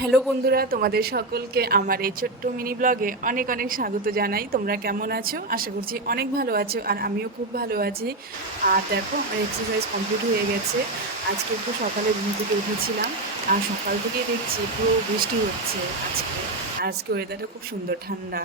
Hello বন্ধুরা, তোমাদের সকলকে আমার এই ছোট্ট মিনি ব্লগে অনেক অনেক স্বাগত জানাই। তোমরা কেমন আছো? আশা করছি অনেক ভালো আছো আর আমিও খুব ভালো আছি। আর দেখো, আমার এক্সারসাইজ কমপ্লিট হয়ে গেছে। আজকে একটু সকালে ঘুম থেকে উঠেছিলাম আর সকাল থেকেই দেখছি পুরো বৃষ্টি হচ্ছে আজকে। আজকে ওয়েদারটা খুব সুন্দর, ঠান্ডা।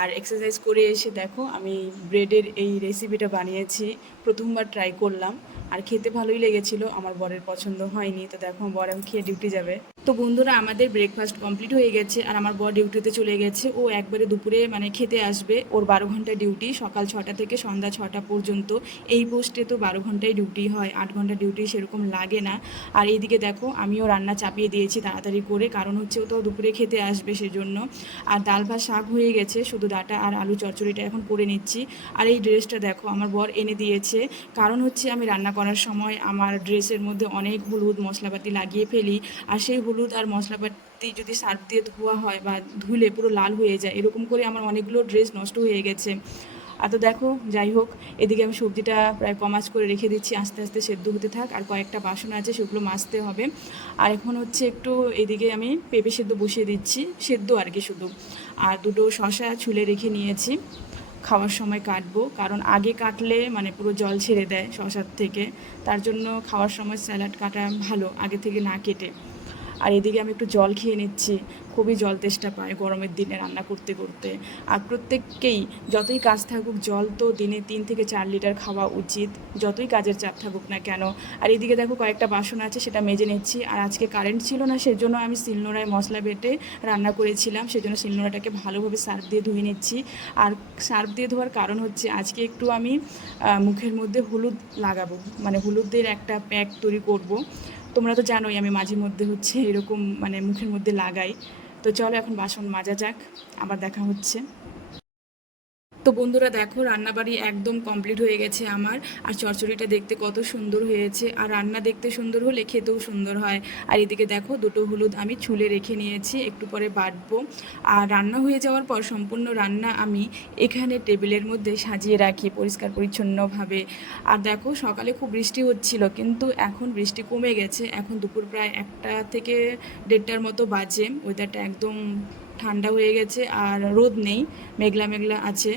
আর এক্সারসাইজ করে এসে দেখো, আমি ব্রেডের এই রেসিপিটা বানিয়েছি। প্রথমবার ট্রাই করলাম। আর খেতে ভালোই লেগেছিল, আমার বরের পছন্দ হয়নি। তো দেখো বর এখন খেয়ে ডিউটি যাবে। তো বন্ধুরা, আমাদের ব্রেকফাস্ট কমপ্লিট হয়ে গেছে আর আমার বর ডিউটিতে চলে গেছে। ও একবারে দুপুরে মানে খেতে আসবে। ওর বারো ঘণ্টা ডিউটি সকাল ছটা থেকে সন্ধ্যা ছটা পর্যন্ত। এই পোস্টে তো বারো ঘন্টায় ডিউটি হয়, আট ঘণ্টা ডিউটি সেরকম লাগে না। আর এইদিকে দেখো, আমিও রান্না চাপিয়ে দিয়েছি তাড়াতাড়ি করে, কারণ হচ্ছে ও তো দুপুরে খেতে আসবে সেজন্য। আর ডাল ভাত শাক হয়ে গেছে, শুধু ডাটা আর আলু চচ্চড়িটা এখন করে নিচ্ছি। আর এই ড্রেসটা দেখো, আমার বর এনে দিয়েছে। কারণ হচ্ছে আমি রান্না করার সময় আমার ড্রেসের মধ্যে অনেক হলুদ মশলাপাতি লাগিয়ে ফেলি। আর সেই হলুদ আর মশলাপাতি যদি সার্ফ দিয়ে ধোয়া হয় বা ধুলে পুরো লাল হয়ে যায়, এরকম করে আমার অনেকগুলো ড্রেস নষ্ট হয়ে গেছে। আর তো দেখো, যাই হোক, এদিকে আমি সবজিটা প্রায় কমাস করে রেখে দিচ্ছি, আস্তে আস্তে সেদ্ধ হতে থাক। আর কয়েকটা বাসন আছে, সেগুলো মাজতে হবে। আর এখন হচ্ছে একটু এদিকে আমি পেঁপে সেদ্ধ বসিয়ে দিচ্ছি, সেদ্ধ আর কি শুধু। আর দুটো শশা ছুলে রেখে নিয়েছি, খাওয়ার সময় কাটবো। কারণ আগে কাটলে মানে পুরো জল ছেড়ে দেয় শশার থেকে। তার জন্য খাওয়ার সময় স্যালাড কাটা ভালো, আগে থেকে না কেটে। আর এদিকে আমি একটু জল খেয়ে নিচ্ছি। খুবই জল তেষ্টা পায় গরমের দিনে রান্না করতে করতে। আর প্রত্যেককেই যতই কাজ থাকুক, জল তো দিনে তিন থেকে চার লিটার খাওয়া উচিত। যতই কাজের চাপ থাকুক না কেন। আর এদিকে দেখো কয়েকটা বাসন আছে, সেটা মেজে নিচ্ছি। আর আজকে কারেন্ট ছিল না, সেজন্য আমি শিলনোড়ায় মশলা বেটে রান্না করেছিলাম। সেজন্য শিলনোড়াটাকে ভালোভাবে সার্ফ দিয়ে ধুয়ে নিচ্ছি। আর সার্ফ দিয়ে ধোয়ার কারণ হচ্ছে, আজকে একটু আমি মুখের মধ্যে হলুদ লাগাবো। মানে হলুদের একটা প্যাক তৈরি করব। তোমরা তো জানোই আমি মাঝে মধ্যে হচ্ছে এরকম মানে মুখের মধ্যে লাগাই। তো চলো এখন বাসন মাজা যাক, আবার দেখা হচ্ছে। তো বন্ধুরা দেখো, রান্নাবাড়ি একদম কমপ্লিট হয়ে গেছে আমার। আর চচ্চড়িটা দেখতে কত সুন্দর হয়েছে। আর রান্না দেখতে সুন্দর হলে খেতেও সুন্দর হয়। আর এদিকে দেখো, দুটো হলুদ আমি ছুলে রেখে নিয়েছি, একটু পরে বাটবো। আর রান্না হয়ে যাওয়ার পর সম্পূর্ণ রান্না আমি এখানে টেবিলের মধ্যে সাজিয়ে রাখি পরিষ্কার পরিচ্ছন্নভাবে। আর দেখো, সকালে খুব বৃষ্টি হচ্ছিল, কিন্তু এখন বৃষ্টি কমে গেছে। এখন দুপুর প্রায় একটা থেকে দেড়টার মতো বাজে ওয়েদারটা একদম ঠান্ডা হয়ে গেছে আর রোদ নেই, মেঘলা মেঘলা আছে।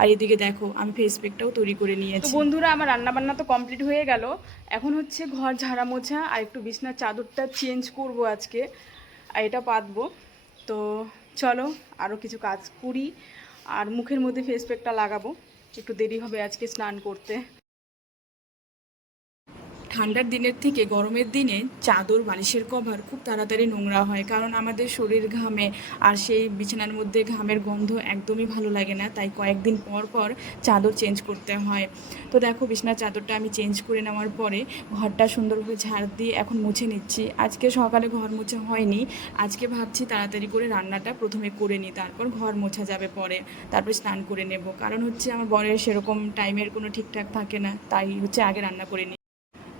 আর এদিকে দেখো, আমি ফেস প্যাকটাও তৈরি করে নিয়েছি। বন্ধুরা, আমার রান্না বান্না তো কমপ্লিট হয়ে গেল। এখন হচ্ছে ঘর ঝাড়া মোছা আর একটু বিছনার চাদরটা চেঞ্জ করব আজকে। আর এটা পাতবো। তো চলো আরও কিছু কাজ করি। আর মুখের মধ্যে ফেস প্যাকটা লাগাবো। একটু দেরি হবে আজকে স্নান করতে। ঠান্ডার দিনের থেকে গরমের দিনে চাদর, বালিশের কভার খুব তাড়াতাড়ি নোংরা হয়। কারণ আমাদের শরীর ঘামে আর সেই বিছানার মধ্যে ঘামের গন্ধ একদমই ভালো লাগে না। তাই কয়েকদিন পর পর চাদর চেঞ্জ করতে হয়। তো দেখো বিছানার চাদরটা আমি চেঞ্জ করে নেওয়ার পরে ঘরটা সুন্দরভাবে ঝাড় দিয়ে এখন মুছে নিচ্ছি। আজকে সকালে ঘর মোছা হয়নি। আজকে ভাবছি তাড়াতাড়ি করে রান্নাটা প্রথমে করে নিই, তারপর ঘর মোছা যাবে পরে। তারপর স্নান করে নেব। কারণ হচ্ছে আমার বরের সেরকম টাইমের কোনো ঠিকঠাক থাকে না। তাই হচ্ছে আগে রান্না করে নিই।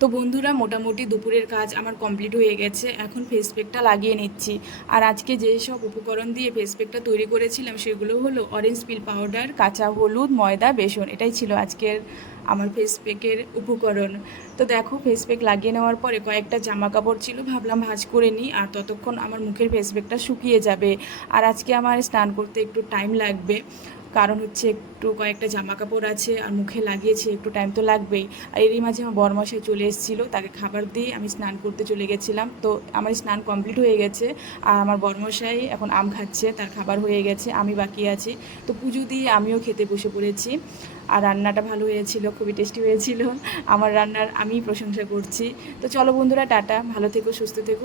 তো বন্ধুরা, মোটামুটি দুপুরের কাজ আমার কমপ্লিট হয়ে গেছে। এখন ফেস প্যাকটা লাগিয়ে নিচ্ছি। আর আজকে যেসব উপকরণ দিয়ে ফেস প্যাকটা তৈরি করেছিলাম, সেগুলো হলো অরেঞ্জ পিল পাউডার কাঁচা হলুদ, ময়দা, বেসন। এটাই ছিল আজকের আমার ফেস প্যাকের উপকরণ। তো দেখো ফেস প্যাক লাগিয়ে নেওয়ার পরে কয়েকটা জামা কাপড় ছিল, ভাবলাম ভাঁজ করে নিই আর ততক্ষণ আমার মুখের ফেস প্যাকটা শুকিয়ে যাবে। আর আজকে আমার স্নান করতে একটু টাইম লাগবে। কারণ হচ্ছে একটু কয়েকটা জামা কাপড় আছে আর মুখে লাগিয়েছি, একটু টাইম তো লাগবেই। আর এরই মাঝে আমার বরমশাই চলে এসেছিল, তাকে খাবার দিয়ে আমি স্নান করতে চলে গেছিলাম। তো আমার স্নান কমপ্লিট হয়ে গেছে আর আমার বরমশাই এখন আম খাচ্ছে, তার খাবার হয়ে গেছে, আমি বাকি আছি। তো পুজো দিয়ে আমিও খেতে বসে পড়েছি। আর রান্নাটা ভালো হয়েছিল খুবই টেস্টি হয়েছিল। আমার রান্নার আমি প্রশংসা করছি। তো চলো বন্ধুরা, টাটা। ভালো থেকো, সুস্থ থেকো।